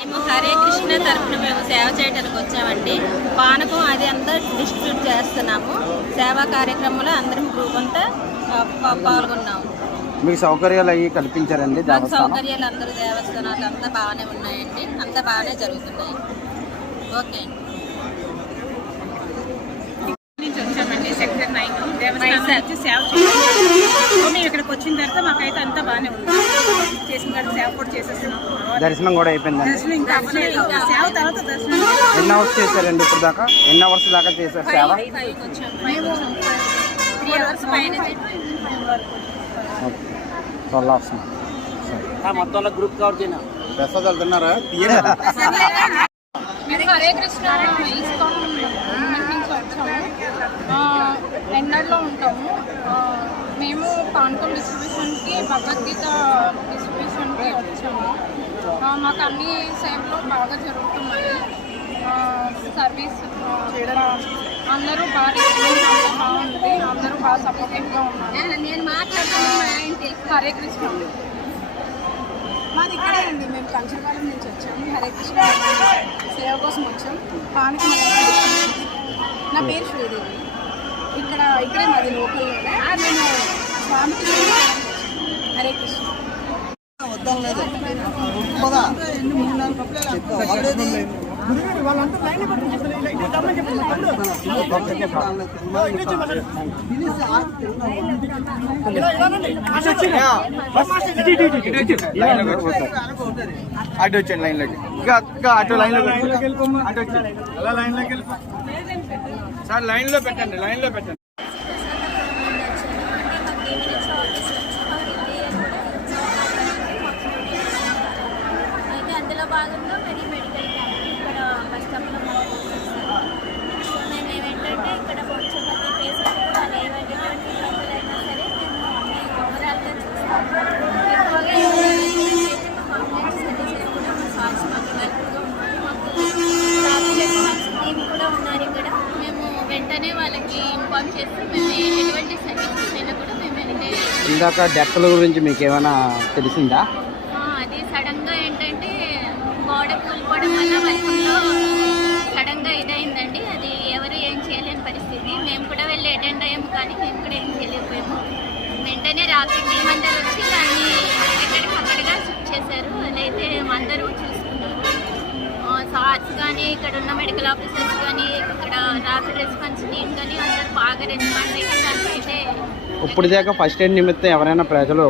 మేము హరే కృష్ణ తరఫున మేము సేవ చేయడానికి వచ్చామండి. పానకం అది అంతా డిస్ట్రిబ్యూట్ చేస్తున్నాము. సేవా కార్యక్రమంలో అందరం గ్రూప్ అంతా పాల్గొన్నాము. మీకు సౌకర్యాలు అవి కల్పించారండి సౌకర్యాలు అందరూ దేవస్థానాలు అంతా బాగానే ఉన్నాయండి. అంతా బాగానే జరుగుతున్నాయి. ఓకే అండి నుంచి వచ్చామండి సెక్టర్ నైన్ దేవస్థానం నుంచి సేవ చేయాలి మేము ఇక్కడికి వచ్చిన తర్వాత మాకైతే అంతా బాగానే ఉంది. చేసిన తర్వాత సేవ కూడా చేసేస్తున్నాం. దర్శనం కూడా అయిపోయిందండి. దర్శనం ఇంకా అవ్వలేదు. ఇంకా సేవ తర్వాత దర్శనం ఎన్ని అవర్స్ చేశారండి ఇప్పుడు దాకా? ఎన్ని అవర్స్ దాకా చేశారు సేవ? త్రీ అవర్స్ పైన ట్వెల్వ్ అవర్స్ మొత్తంలో గ్రూప్ కవర్ చేయను ప్రసాదాలు తిన్నారా? మేము హరే కృష్ణ ఇస్కాన్ నుంచి వచ్చాము. ఉంటాము. మేము పానకం డిస్ట్రిబ్యూషన్కి భగవద్గీత డిస్ట్రిబ్యూషన్కి వచ్చాము. మాకు అన్ని సేవలు బాగా జరుగుతున్నాయి. ఆ, సర్వీస్ అందరూ బాగా రెస్పాన్స్ బాగుంది అందరూ బాగా సపోర్టివ్గా ఉన్నారు. నేను మాట్లాడుతున్నాను హరే కృష్ణ. మాది ఇక్కడే అండి. మేము కంచపాలెం నుంచి వచ్చాము. హరే కృష్ణ సేవ కోసం వచ్చాం. పానకి నా పేరు శ్రీదేవి. ఇక్కడ ఇక్కడే మాది లోకల్లోనే. నేను స్వామికి సేవ చేయడానికి వచ్చాను. హరే అటు వచ్చండి లైన్లోకి ఇంకా అటు లైన్లో అటు వచ్చండి అలా లైన్లోకి సార్ లైన్ లైన్లో పెట్టండి లైన్లో పెట్టండి అందులో భాగంగా మరి మెడికల్ క్యాంప్ ఇక్కడ మాకు సో మేము ఏమేంటంటే ఇక్కడ కొంచెం ప్రతి పేషెంట్ వాళ్ళు ఏమైనటువంటి ఇబ్బందులైనా సరే మేము ఓవరాల్గా చూస్తాము ఎక్కువగా అంబులెన్స్ సర్వీసెస్ కూడా మా మాకు ఉన్నారు మాకు ట్రాఫిక్ రెస్పాన్స్ టీమ్ కూడా ఉన్నారు ఇక్కడ. మేము వెంటనే వాళ్ళకి ఇన్ఫార్మ్ చేసి మేము ఎటువంటి సర్వీసెస్ అయినా కూడా మేము ఇందాక డెక్కల గురించి మీకు ఏమైనా తెలిసిందా? అది సడన్గా ఏంటంటే గోడ కూలిపోవడం వల్ల వర్షంలో సడన్గా ఇదైందండి. అది ఎవరు ఏం చేయలేని పరిస్థితి. మేము కూడా వెళ్ళి అటెండ్ అయ్యాము కానీ మేము కూడా ఏం చేయలేకపోయాము. వెంటనే రాత్రి టీం అందరూ వచ్చి దాన్ని ఎక్కడికక్కడిగా షిఫ్ట్ చేశారు. అదైతే అందరూ చూసుకున్నారు. సార్స్ కానీ ఇక్కడ ఉన్న మెడికల్ ఆఫీసర్స్ కానీ ఇక్కడ ర్యాపిడ్ రెస్పాన్స్ టీమ్ కానీ అందరూ బాగా రెస్పాండ్ అయ్యారు. దానికైతే ఇప్పుడు దాకా ఫస్ట్ ఎయిడ్ నిమిత్తం ఎవరైనా ప్రజలు